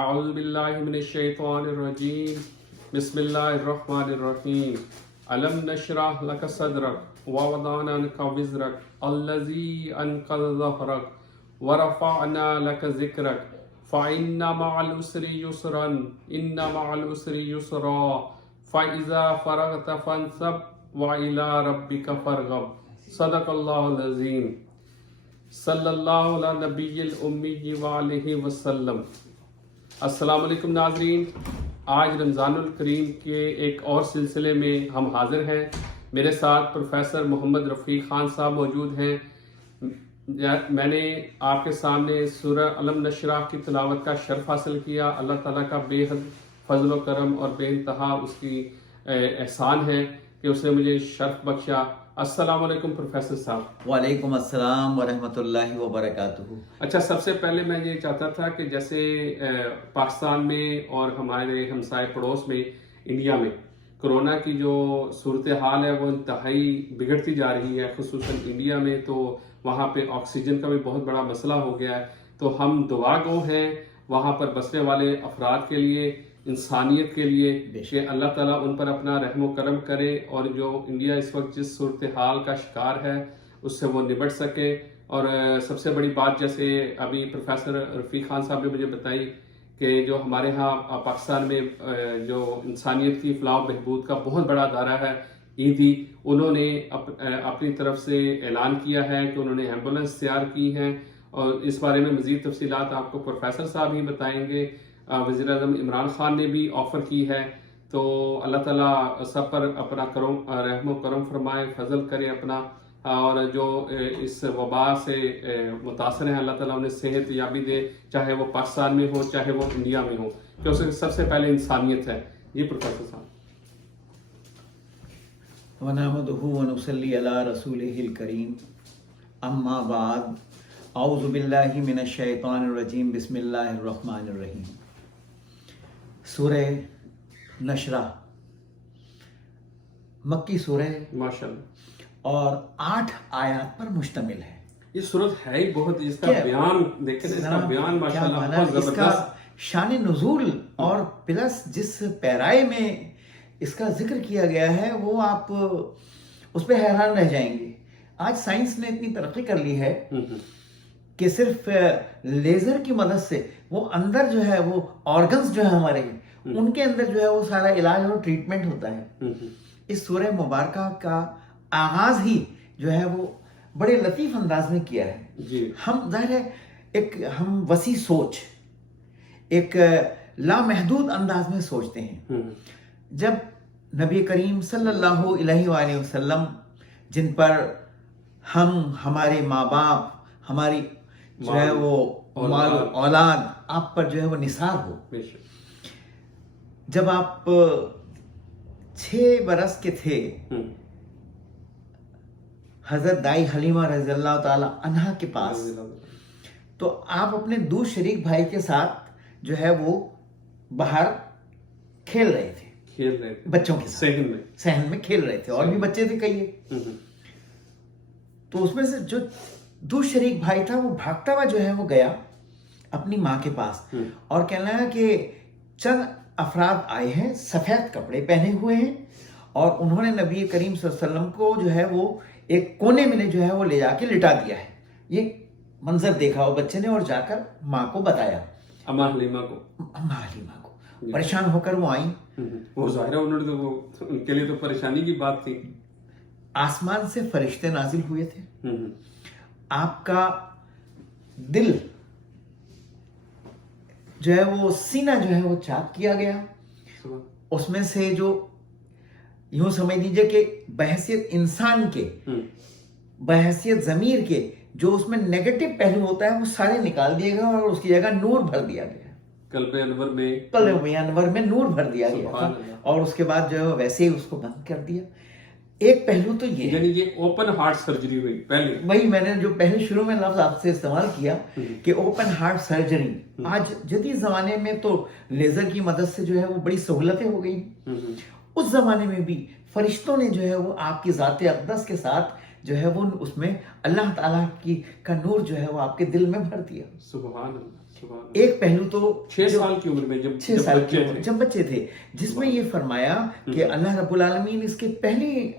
اعوذ باللہ من الشیطان الرجیم بسم اللہ الرحمن الرحیم الم نشرح لک صدرک ووضعنا عنک وزرک الذی انقض ظہرک ورفعنا لک ذکرک فإن مع العسر یسرا ان مع العسر یسرا فإذا فرغت فانصب وإلی ربک فارغب صدق اللہ العظیم صلی اللہ علی نبی الامی وآلہ وسلم۔ السلام علیکم ناظرین، آج رمضان الکریم کے ایک اور سلسلے میں ہم حاضر ہیں۔ میرے ساتھ پروفیسر محمد رفیق خان صاحب موجود ہیں۔ میں نے آپ کے سامنے سورہ الم نشرح کی تلاوت کا شرف حاصل کیا۔ اللہ تعالیٰ کا بے حد فضل و کرم اور بے انتہا اس کی احسان ہے کہ اس نے مجھے شرف بخشا۔ السلام علیکم پروفیسر صاحب۔ وعلیکم السلام ورحمۃ اللہ وبرکاتہ۔ اچھا، سب سے پہلے میں یہ چاہتا تھا کہ جیسے پاکستان میں اور ہمارے ہمسائے پڑوس میں انڈیا میں کرونا کی جو صورتحال ہے وہ انتہائی بگڑتی جا رہی ہے، خصوصاً انڈیا میں تو وہاں پہ آکسیجن کا بھی بہت بڑا مسئلہ ہو گیا ہے۔ تو ہم دعا گو ہیں وہاں پر بسنے والے افراد کے لیے، انسانیت کے لیے، کہ اللہ تعالیٰ ان پر اپنا رحم و کرم کرے اور جو انڈیا اس وقت جس صورتحال کا شکار ہے اس سے وہ نبٹ سکے۔ اور سب سے بڑی بات، جیسے ابھی پروفیسر رفیق خان صاحب نے مجھے بتائی کہ جو ہمارے ہاں پاکستان میں جو انسانیت کی فلاح و بہبود کا بہت بڑا ادارہ ہے ایدی، انہوں نے اپنی طرف سے اعلان کیا ہے کہ انہوں نے ایمبولینس تیار کی ہیں، اور اس بارے میں مزید تفصیلات آپ کو پروفیسر صاحب ہی بتائیں گے۔ وزیر اعظم عمران خان نے بھی آفر کی ہے۔ تو اللہ تعالیٰ سب پر اپنا رحم و کرم فرمائے، فضل کرے اپنا، اور جو اس وبا سے متاثر ہیں اللہ تعالیٰ انہیں صحت یابی دے، چاہے وہ پاکستان میں ہو چاہے وہ انڈیا میں ہو، کیونکہ سب سے پہلے انسانیت ہے۔ جی پروفیسر صاحب۔ ونحمدہ ونصلی علی رسولہ الکریم، اما بعد، اعوذ باللہ من الشیطان الرجیم، بسم اللہ الرحمن الرحیم۔ سورہ نشرح مکی سورہ ماشاءاللہ، اور 8 آیات پر مشتمل ہے۔ یہ صورت ہے ہی بہت، اس کا بیان دیکھیں، اس کا بیان ماشاءاللہ بہت اس کا زبردست شان نزول اور پلس جس پیرائے میں اس کا ذکر کیا گیا ہے وہ آپ اس پہ حیران رہ جائیں گے۔ آج سائنس نے اتنی ترقی کر لی ہے کہ صرف لیزر کی مدد سے وہ اندر جو ہے وہ آرگنز جو ہے ہمارے ان کے اندر جو ہے وہ سارا علاج اور ٹریٹمنٹ ہوتا ہے۔ اس سورہ مبارکہ کا آغاز ہی جو ہے وہ بڑے لطیف انداز میں کیا ہے۔ جی، ہم ظاہر ہے ہم وسیع سوچ، ایک لامحدود انداز میں سوچتے ہیں۔ جب نبی کریم صلی اللہ علیہ وآلہ وسلم، جن پر ہم، ہمارے ماں باپ، ہماری جو ہے وہ مال اولاد آپ پر جو ہے وہ نثار ہو، جب آپ 6 برس کے تھے، حضرت دائی حلیمہ رضی اللہ تعالی عنہا کے پاس، تو آپ اپنے دو شریک بھائی کے ساتھ جو ہے وہ باہر کھیل رہے تھے، بچوں کے ساتھ صحن میں کھیل رہے تھے، اور بھی بچے تھے کئی۔ تو اس میں سے جو دو شریک بھائی تھا وہ بھاگتا ہوا جو ہے وہ گیا اپنی ماں کے پاس، اور کہنے لگا کہ چند افراد آئے ہیں، سفید کپڑے پہنے ہوئے ہیں، اور انہوں نے نبی کریم صلی اللہ علیہ وسلم کو جو ہے وہ ایک کونے میں جو ہے وہ لے جا کے لٹا دیا ہے۔ یہ منظر دیکھا وہ بچے نے اور جا کر ماں کو بتایا، اماں حلیمہ کو۔ پریشان ہو کر وہ آئیں۔ وہ ظاہر ہے انہوں نے تو وہ ان کے لیے تو پریشانی کی بات تھی۔ آسمان سے فرشتے نازل ہوئے تھے، آپ کا دل جو ہے وہ سینہ جو ہے وہ چاک کیا گیا، اس میں سے جو یوں سمجھ لیجئے کہ بحیثیت انسان کے، بحیثیت ضمیر کے جو اس میں نیگیٹو پہلو ہوتا ہے وہ سارے نکال دیے گئے، اور اس کی جگہ نور بھر دیا گیا، قلب انور میں نور بھر دیا گیا، اور اس کے بعد جو ہے ویسے ہی اس کو بند کر دیا۔ ایک پہلو تو یہ ہے، یعنی یہ اوپن ہارٹ سرجری ہوئی پہلے، وہی میں نے جو پہلے شروع میں لفظ آپ سے استعمال کیا کہ اوپن ہارٹ سرجری۔ آج جدید زمانے میں تو لیزر کی مدد سے جو ہے وہ بڑی سہولتیں ہو گئی، اس زمانے میں بھی فرشتوں نے جو ہے وہ آپ کی ذات اقدس کے ساتھ جو ہے وہ اس میں اللہ تعالیٰ کی کا نور جو ہے وہ آپ کے دل میں بھر دیا۔ سبحان اللہ۔ ایک پہلو تو 6 سال کی عمر میں جب بچے تھے، جس میں یہ فرمایا کہ اللہ رب العالمین اس کے پہلی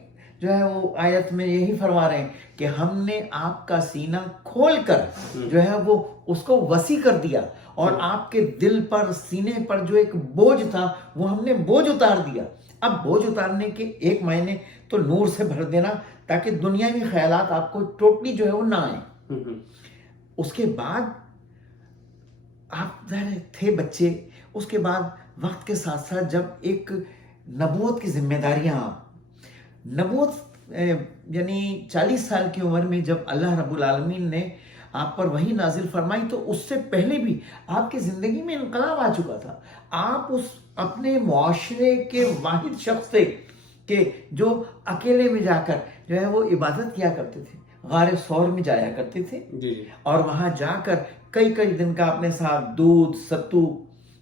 جو ہے وہ آیت میں یہی فرما رہے ہیں کہ ہم نے آپ کا سینہ کھول کر جو ہے وہ اس کو وسیع کر دیا، اور آپ کے دل پر، سینے پر جو ایک بوجھ تھا وہ ہم نے بوجھ اتار دیا۔ اب بوجھ اتارنے کے ایک معنی تو نور سے بھر دینا، تاکہ دنیاوی خیالات آپ کو ٹوٹلی جو ہے وہ نہ آئیں۔ اس کے بعد آپ ظاہر تھے بچے، اس کے بعد وقت کے ساتھ ساتھ جب ایک نبوت کی ذمہ داریاں، نبوت یعنی 40 سال کی عمر میں جب اللہ رب العالمین نے آپ پر وحی نازل فرمائی، تو اس سے پہلے بھی آپ کی زندگی میں انقلاب آ چکا تھا۔ آپ اس اپنے معاشرے کے واحد شخص تھے کہ جو اکیلے میں جا کر جو ہے وہ عبادت کیا کرتے تھے، غار ثور میں جایا کرتے تھے، اور وہاں جا کر کئی دن کا اپنے ساتھ دودھ، ستو،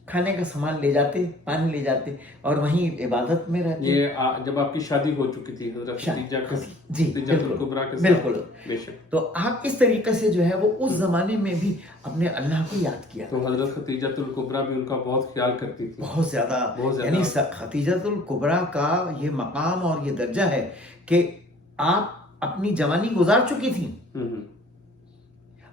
کھانے کا سامان لے جاتے، پانی لے جاتے، اور وہیں عبادت میں رہتے۔ یہ جب آپ کی شادی ہو چکی تھی حضرت خدیجہ جی الکبریٰ کے ساتھ، بالکل، بے شک، تو آپ اس طریقے سے جو ہے وہ اس زمانے میں بھی اپنے اللہ کو یاد کیا۔ تو حضرت خدیجہ الکبریٰ بھی ان کا بہت خیال کرتی تھی، بہت زیادہ، یعنی خدیجہ الکبریٰ کا یہ مقام اور یہ درجہ ہے کہ آپ اپنی جوانی گزار چکی تھی،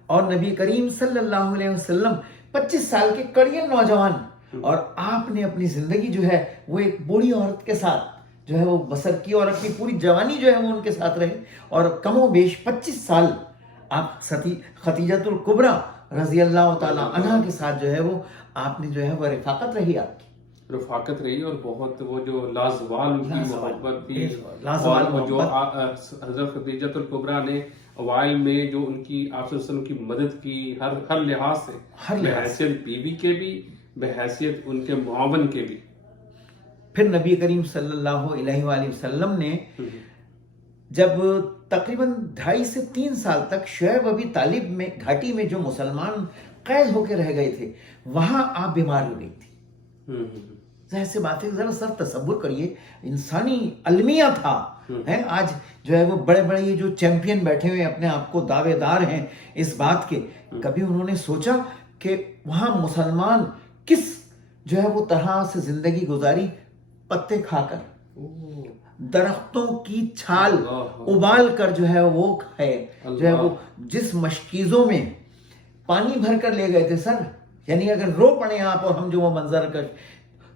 اور نبی کریم صلی اللہ علیہ وسلم 25 سال کے کڑیل نوجوان، اور آپ نے اپنی زندگی جو ہے وہ ایک بوڑھی عورت کے ساتھ جو ہے وہ بسر کی، اور اپنی پوری جوانی جو ہے وہ ان کے ساتھ رہے، اور کم و بیش 25 سال آپ خدیجہ الکبریٰ رضی اللہ تعالی عنہا کے ساتھ جو ہے وہ آپ نے جو ہے وہ رفاقت رہی، آپ کی رفاقت رہی، اور بہت وہ جو لازوال ان کی محبت تھی، اور جو حضرت خدیجہ الکبریٰ نے اوائل میں جو ان کی آپ صلی اللہ علیہ وسلم کی مدد کی، ہر لحاظ سے، بحیثیت بیوی کے بھی، بحیثیت ان کے معاون کے بھی۔ پھر نبی کریم صلی اللہ علیہ وآلہ وسلم نے جب تقریباً 2.5 سے 3 سال تک شعیب ابی طالب میں گھاٹی میں جو مسلمان قید ہو کے رہ گئے تھے، وہاں آپ بیمار ہو گئی تھی۔ ظاہر سی بات ہے، ذرا سر تصور کریے، انسانی المیہ تھا، آج جو ہے وہ بڑے بڑے یہ جو چیمپئن بیٹھے ہوئے اپنے آپ کو دعوے دار ہیں اس بات کے، کبھی انہوں نے سوچا کہ وہاں مسلمان کس جو ہے وہ طرح سے زندگی گزاری؟ پتے کھا کر، درختوں کی چھال ابال کر جو ہے وہ کھائے، جو ہے وہ جس مشکیزوں میں پانی بھر کر لے گئے تھے سر، یعنی اگر رو پڑے آپ اور ہم جو وہ منظر کر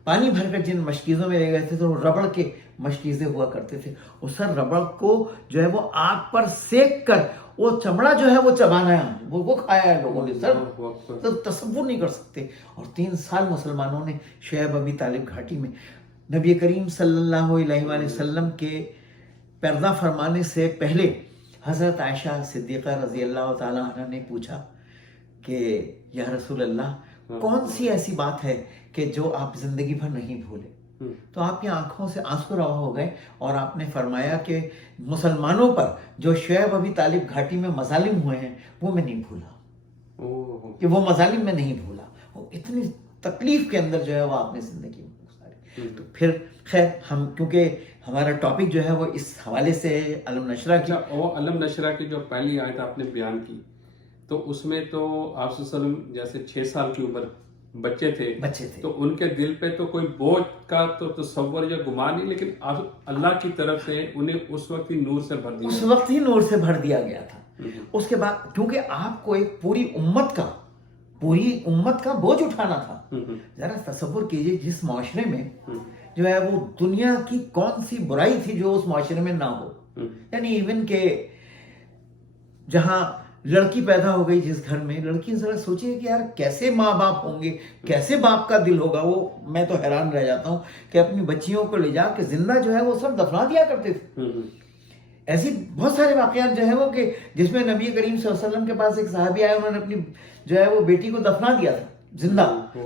پانی بھر کر جن مشکیزوں میں لے گئے تھے، تو وہ ربڑ کے مشکیزیں ہوا کرتے تھے، اور سر ربڑ کو جو ہے وہ آگ پر سیک کر وہ چمڑا جو ہے وہ چبانا ہے، وہ کھایا ہے لوگوں نے سر، تو تصور نہیں کر سکتے۔ اور 3 سال مسلمانوں نے شعیب ابی طالب گھاٹی میں، نبی کریم صلی اللہ علیہ وآلہ وسلم کے پردہ فرمانے سے پہلے حضرت عائشہ صدیقہ رضی اللہ تعالی عنہ نے پوچھا کہ یا رسول اللہ، کون سی ایسی بات ہے کہ جو آپ زندگی بھر نہیں بھولے؟ تو آپ کی آنکھوں سے آنسو روا ہو گئے، اور آپ نے فرمایا کہ مسلمانوں پر جو شعیب ابی طالب گھاٹی میں مظالم ہوئے ہیں وہ میں نہیں بھولا، کہ وہ مظالم میں نہیں بھولا، وہ اتنی تکلیف کے اندر جو ہے وہ آپ نے زندگی میں گزاری۔ تو پھر خیر ہم، کیونکہ ہمارا ٹاپک جو ہے وہ اس حوالے سے علم نشرہ کی، وہ علم نشرہ کی جو پہلی آیت آپ نے بیان کی، تو اس میں تو آپ صلی اللہ علیہ وسلم جیسے 6 سال کی عمر بچے تھے، تو ان کے دل پہ تو کوئی بوجھ کا تو تصور یا گمان نہیں، لیکن اللہ کی طرف سے انہیں اس وقت ہی نور سے بھر دیا، اس وقت ہی نور سے بھر دیا گیا تھا۔ اس کے بعد کیونکہ آپ کو ایک پوری امت کا بوجھ اٹھانا تھا۔ ذرا تصور کیجئے، جس معاشرے میں جو ہے وہ دنیا کی کون سی برائی تھی جو اس معاشرے میں نہ ہو، یعنی ایون کہ جہاں لڑکی پیدا ہو گئی جس گھر میں، لڑکی ذرا سوچیے کہ یار کیسے ماں باپ ہوں گے، کیسے باپ کا دل ہوگا، وہ میں تو حیران رہ جاتا ہوں کہ اپنی بچیوں کو لے جا کے زندہ جو ہے وہ سب دفنا دیا کرتے تھے۔ ایسی بہت سارے واقعات جو ہے وہ کہ جس میں نبی کریم صلی اللہ علیہ وسلم کے پاس ایک صحابی آئے، انہوں نے اپنی جو ہے وہ بیٹی کو دفنا دیا تھا زندہ،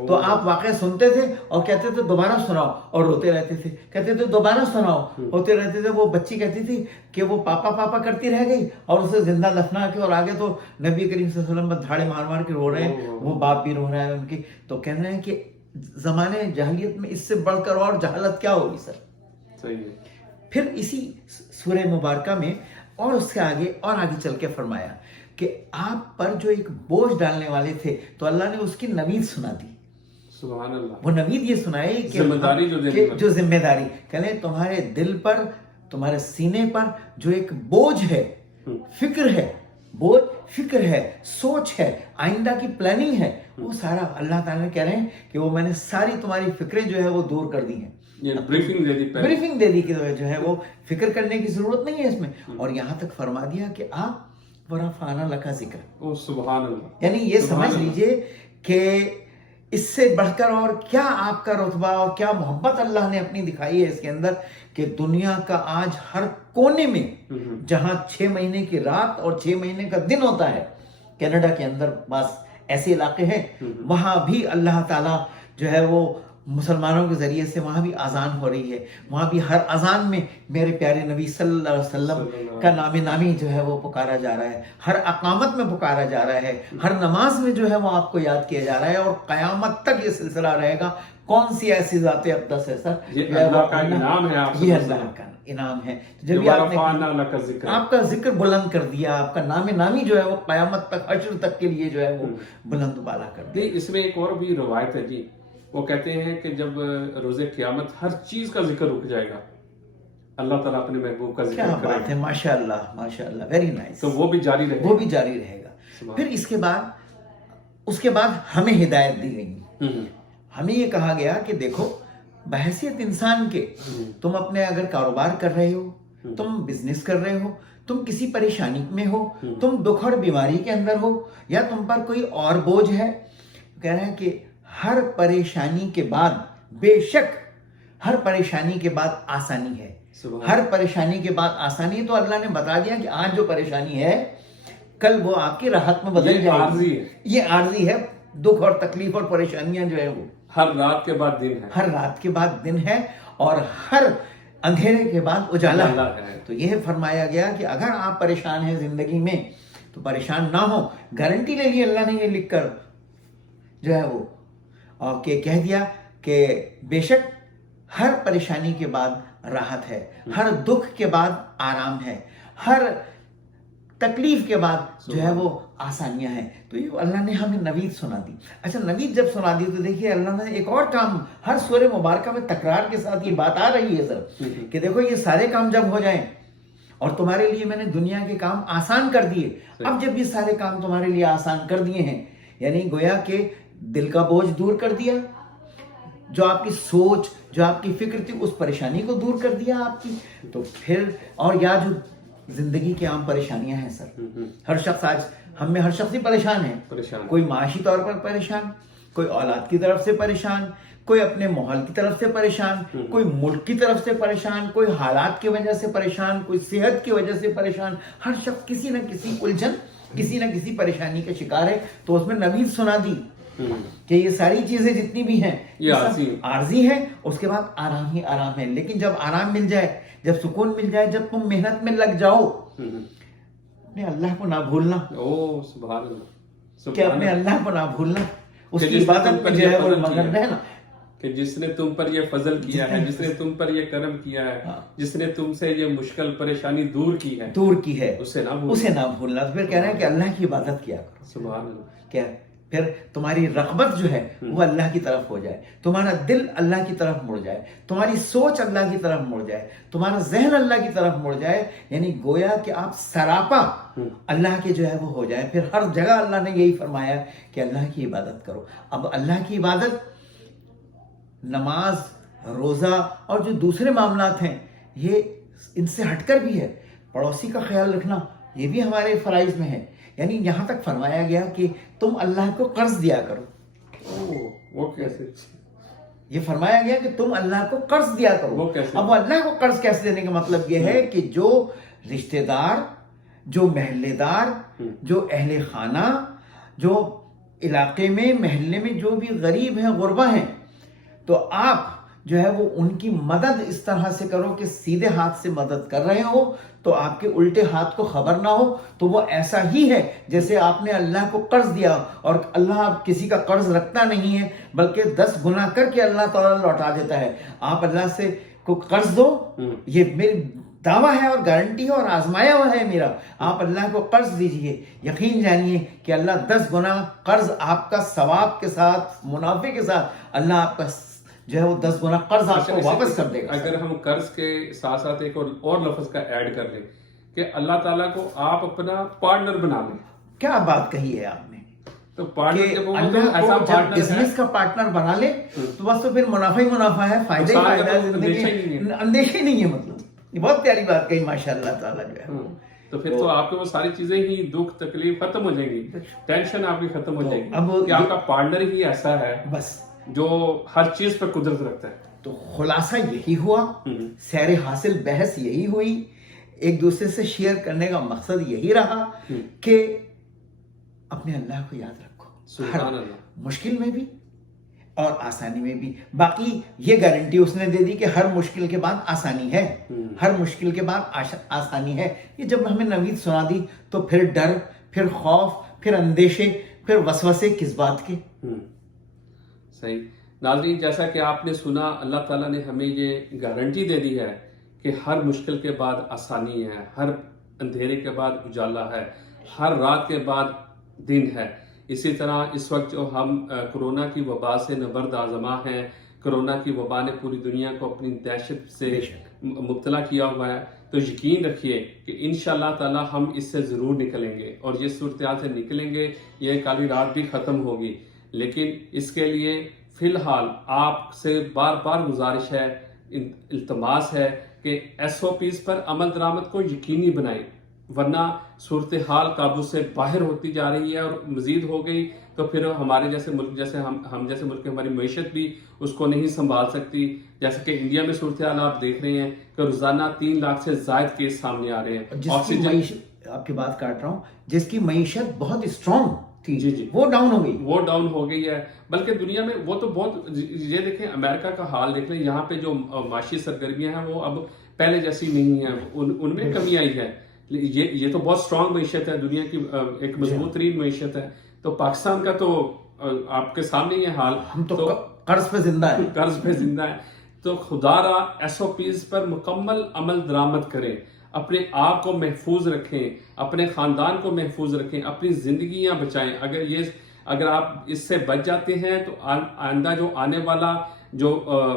تو آپ واقعہ سنتے تھے اور کہتے تھے دوبارہ سناؤ، اور روتے رہتے تھے، کہتے تھے دوبارہ سناؤ، ہوتے رہتے تھے۔ وہ بچی کہتی تھی کہ وہ پاپا پاپا کرتی رہ گئی، اور اسے زندہ دفنا کے، اور آگے تو نبی کریم صلی اللہ علیہ وسلم دھاڑے مار مار کے رو رہے ہیں، وہ باپ بھی رو رہا ہے ان کی، تو کہہ رہے ہیں کہ زمانے جاہلیت میں اس سے بڑھ کر اور جہالت کیا ہوگی سر۔ صحیح ہے۔ پھر اسی سورہ مبارکہ میں اور اس سے آگے چل کے فرمایا کہ آپ پر جو ایک بوجھ ڈالنے والے تھے تو اللہ نے اس کی نوید سنا دی. سبحان اللہ. وہ نوید یہ سنائی کہ ذمہ داری جو ذمہ داری کہلیں تمہارے دل پر, تمہارے سینے پر جو ایک بوجھ ہے, فکر ہے, بوجھ فکر ہے, سوچ ہے, آئندہ کی پلاننگ ہے, وہ سارا اللہ تعالیٰ نے کہہ رہے ہیں کہ وہ میں نے ساری تمہاری فکریں جو ہے وہ دور کر دی ہیں. بریفنگ دے دی کہ جو ہے وہ فکر کرنے کی ضرورت نہیں ہے اس میں. اور یہاں تک فرما دیا کہ آپ ورفعنا لک ذکرک. سبحان اللہ. یعنی یہ سمجھ لیجئے کہ اس سے بڑھ کر اور کیا آپ کا رتبہ اور کیا محبت اللہ نے اپنی دکھائی ہے اس کے اندر, کہ دنیا کا آج ہر کونے میں جہاں 6 مہینے کی رات اور 6 مہینے کا دن ہوتا ہے, کینیڈا کے اندر بس ایسے علاقے ہیں, وہاں بھی اللہ تعالیٰ جو ہے وہ مسلمانوں کے ذریعے سے وہاں بھی اذان ہو رہی ہے. وہاں بھی ہر اذان میں میرے پیارے نبی صلی اللہ علیہ وسلم کا نام نامی جو ہے وہ پکارا جا رہا ہے, ہر اقامت میں پکارا جا رہا ہے, ہر نماز میں جو ہے وہ آپ کو یاد کیا جا رہا ہے, اور قیامت تک یہ سلسلہ رہے گا. کون سی ایسی ذات اقدس ہے سر, یہ اللہ کا انعام ہے, یہ اللہ کا انعام ہے. جب آپ کا ذکر بلند کر دیا, آپ کا نام نامی جو ہے وہ قیامت تک, حشر تک کے لیے جو ہے وہ بلند بالا کر دیا. اس میں ایک اور بھی روایت ہے جی, وہ کہتے ہیں کہ جب روز قیامت ہر چیز کا ذکر رک جائے گا, اللہ تعالیٰ اپنے محبوب کا ذکر کرے گا. کیا بات ہے, ماشاءاللہ ماشاءاللہ, ویری نائس. تو وہ بھی جاری رہے گا, وہ بھی جاری رہے گا. پھر اس کے بعد ہمیں ہدایت دی گئی. ہمیں یہ کہا گیا کہ دیکھو بحیثیت انسان کے, تم اپنے اگر کاروبار کر رہے ہو, تم بزنس کر رہے ہو, تم کسی پریشانی میں ہو, تم دکھ اور بیماری کے اندر ہو, یا تم پر کوئی اور بوجھ ہے, کہہ رہے ہیں کہ ہر پریشانی کے بعد, بے شک ہر پریشانی کے بعد آسانی ہے. ہر پریشانی کے بعد آسانی. تو اللہ نے بتا دیا کہ آج جو پریشانی ہے کل وہ آپ کی راحت میں بدل جائے گی. یہ عارضی ہے. دکھ اور تکلیف اور پریشانیاں جو ہے وہ ہر رات کے بعد دن ہے, ہر رات کے بعد دن ہے, اور ہر اندھیرے کے بعد اجالا ہے. تو یہ فرمایا گیا کہ اگر آپ پریشان ہیں زندگی میں تو پریشان نہ ہو. گارنٹی لے لی اللہ نے یہ لکھ کر جو ہے وہ, اور کہ کہہ دیا کہ بے شک ہر پریشانی کے بعد راحت ہے, ہر دکھ کے بعد آرام ہے, ہر تکلیف کے بعد جو ہے وہ آسانیاں ہیں. تو یہ اللہ نے ہمیں نوید سنا دی. اچھا, نوید جب سنا دی تو دیکھیے اللہ نے ایک اور کام, ہر سورہ مبارکہ میں تکرار کے ساتھ یہ بات آ رہی ہے سر, کہ دیکھو یہ سارے کام جب ہو جائیں اور تمہارے لیے میں نے دنیا کے کام آسان کر دیے, اب جب یہ سارے کام تمہارے لیے آسان کر دیے ہیں, یعنی گویا کہ دل کا بوجھ دور کر دیا, جو آپ کی سوچ, جو آپ کی فکر تھی, اس پریشانی کو دور کر دیا آپ کی. تو پھر اور یا جو زندگی کی عام پریشانیاں ہیں سر, ہر شخص آج ہم میں ہر شخص ہی پریشان ہے. کوئی معاشی طور پر پریشان, کوئی اولاد کی طرف سے پریشان, کوئی اپنے ماحول کی طرف سے پریشان, کوئی ملک کی طرف سے پریشان, کوئی حالات کی وجہ سے پریشان, کوئی صحت کی وجہ سے پریشان. ہر شخص کسی نہ کسی الجھن, کسی نہ کسی پریشانی کا شکار ہے. تو اس میں نوید سنا دی کہ یہ ساری چیزیں جتنی بھی ہیں یہ عارضی ہیں, اس کے بعد آرام ہی آرام ہے. لیکن جب آرام مل جائے, جب سکون مل جائے, جب تم محنت میں لگ جاؤ, اپنے اللہ کو نہ بھولنا. سبحان اللہ. کہ اپنے اللہ کو نہ بھولنا, اس کی عبادت پر جو ہے وہ مگن رہنا. کہ جس نے تم پر یہ فضل کیا ہے, جس نے تم پر یہ کرم کیا ہے, جس نے تم سے یہ مشکل پریشانی دور کی ہے, اسے نہ بھولنا. تو پھر کہہ رہے ہیں کہ اللہ کی عبادت کیا کرو. سبحان اللہ. کیا پھر تمہاری رغبت جو ہے وہ اللہ کی طرف ہو جائے, تمہارا دل اللہ کی طرف مڑ جائے, تمہاری سوچ اللہ کی طرف مڑ جائے, تمہارا ذہن اللہ کی طرف مڑ جائے. یعنی گویا کہ آپ سراپا اللہ کے جو ہے وہ ہو جائے. پھر ہر جگہ اللہ نے یہی فرمایا کہ اللہ کی عبادت کرو. اب اللہ کی عبادت, نماز, روزہ اور جو دوسرے معاملات ہیں یہ ان سے ہٹ کر بھی ہے. پڑوسی کا خیال رکھنا یہ بھی ہمارے فرائض میں ہے. یعنی یہاں تک فرمایا گیا کہ تم اللہ کو قرض دیا کرو. وہ کیسے؟ یہ فرمایا گیا کہ تم اللہ کو قرض دیا کرو. اب اللہ کو قرض کیسے دینے کا مطلب یہ ہے کہ جو رشتہ دار, جو محلے دار, جو اہل خانہ, جو علاقے میں محلے میں جو بھی غریب ہیں, غربا ہیں, تو آپ جو ہے وہ ان کی مدد اس طرح سے کرو کہ سیدھے ہاتھ سے مدد کر رہے ہو تو آپ کے الٹے ہاتھ کو خبر نہ ہو. تو وہ ایسا ہی ہے جیسے آپ نے اللہ کو قرض دیا, اور اللہ کسی کا قرض رکھتا نہیں ہے بلکہ 10 گنا کر کے اللہ تعالیٰ لوٹا دیتا ہے. آپ اللہ سے کو قرض دو, یہ دعویٰ ہے اور گارنٹی ہے اور آزمایا ہوا ہے میرا. آپ اللہ کو قرض دیجئے, یقین جانیے کہ اللہ 10 گنا قرض آپ کا ثواب کے ساتھ, منافع کے ساتھ, اللہ آپ کا جو ہے وہ 10 گنا قرض آپ کو واپس کر دے گا. اگر ہم قرض کے ساتھ ساتھ ایک اور لفظ کا ایڈ کر لیں کہ اللہ تعالیٰ کو آپ اپنا پارٹنر بنا لیں. کیا بات کہی ہے آپ نے, تو پارٹنر جب وہ اللہ ایسا کو جب پارٹنر ہے بزنس کا پارٹنر بنا لے تو بس تو پھر منافع ہی منافع ہے, فائدہ ہی فائدہ ہے, زندگی اندیشہ ہی نہیں ہے. مطلب یہ بہت پیاری بات کہی ماشاء اللہ تعالیٰ جو ہے. تو پھر تو آپ کو وہ ساری چیزیں ہی, دکھ تکلیف ختم ہو جائیں گی, ٹینشن آپ کی ختم ہو جائے گی کہ آپ کا پارٹنر ہی ایسا ہے بس جو ہر چیز پر قدرت رکھتا ہے. تو خلاصہ یہی ہوا, سیر حاصل بحث یہی ہوئی, ایک دوسرے سے شیئر کرنے کا مقصد یہی رہا کہ اپنے اللہ کو یاد رکھو, سبحان اللہ, مشکل میں بھی اور آسانی میں بھی. باقی یہ گارنٹی اس نے دے دی کہ ہر مشکل کے بعد آسانی ہے, ہر مشکل کے بعد آسانی ہے. یہ جب ہمیں نوید سنا دی تو پھر ڈر, پھر خوف, پھر اندیشے, پھر وسوسے کس بات کے. صحیح. ناظرین, جیسا کہ آپ نے سنا, اللہ تعالیٰ نے ہمیں یہ گارنٹی دے دی ہے کہ ہر مشکل کے بعد آسانی ہے, ہر اندھیرے کے بعد اجالا ہے, ہر رات کے بعد دن ہے. اسی طرح اس وقت جو ہم کرونا کی وبا سے نبرد آزما ہیں, کرونا کی وبا نے پوری دنیا کو اپنی دہشت سے مبتلا کیا ہوا ہے, تو یقین رکھیے کہ انشاءاللہ تعالی ہم اس سے ضرور نکلیں گے, اور یہ صورتحال سے نکلیں گے. یہ کالی رات بھی ختم ہوگی, لیکن اس کے لیے فی الحال آپ سے بار بار گزارش ہے, التماس ہے کہ SOPs پر عمل درآمد کو یقینی بنائیں, ورنہ صورتحال قابو سے باہر ہوتی جا رہی ہے, اور مزید ہو گئی تو پھر ہمارے جیسے ملک, جیسے ہم جیسے ملک کی ہماری معیشت بھی اس کو نہیں سنبھال سکتی. جیسے کہ انڈیا میں صورتحال آپ دیکھ رہے ہیں کہ روزانہ 3 لاکھ سے زائد کیس سامنے آ رہے ہیں. آکسیجن, آپ کی بات کاٹ رہا ہوں, جس کی معیشت بہت اسٹرانگ تھی, جی وہ ڈاؤن ہو گئی, وہ ڈاؤن ہو گئی ہے. بلکہ دنیا میں وہ تو بہت, یہ دیکھیں امریکہ کا حال دیکھ لیں, یہاں پہ جو معاشی سرگرمیاں ہیں وہ اب پہلے جیسی نہیں ہیں, ان میں کمی آئی ہے. یہ تو بہت اسٹرانگ معیشت ہے, دنیا کی ایک مضبوط ترین معیشت ہے. تو پاکستان کا تو آپ کے سامنے یہ حال, ہم تو قرض پہ زندہ ہیں, قرض پہ زندہ ہے. تو خدا را SOPs پر مکمل عمل درآمد کریں, اپنے آپ کو محفوظ رکھیں, اپنے خاندان کو محفوظ رکھیں, اپنی زندگیاں بچائیں. اگر آپ اس سے بچ جاتے ہیں تو آئندہ جو آنے والا جو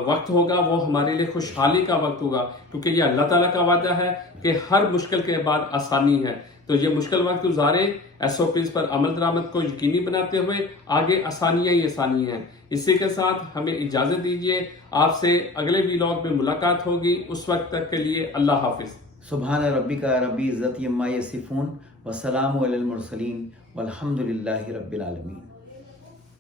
وقت ہوگا وہ ہمارے لیے خوشحالی کا وقت ہوگا, کیونکہ یہ اللہ تعالیٰ کا وعدہ ہے کہ ہر مشکل کے بعد آسانی ہے. تو یہ مشکل وقت گزاریں, SOPs پر عمل درآمد کو یقینی بناتے ہوئے, آگے آسانیاں ہی آسانی ہیں. اسی کے ساتھ ہمیں اجازت دیجیے, آپ سے اگلے ویلاگ میں ملاقات ہوگی. اس وقت تک کے لیے اللہ حافظ. سبحان ربک رب العزت عما یصفون, وسلام علی المرسلین, والحمد للہ رب العالمین.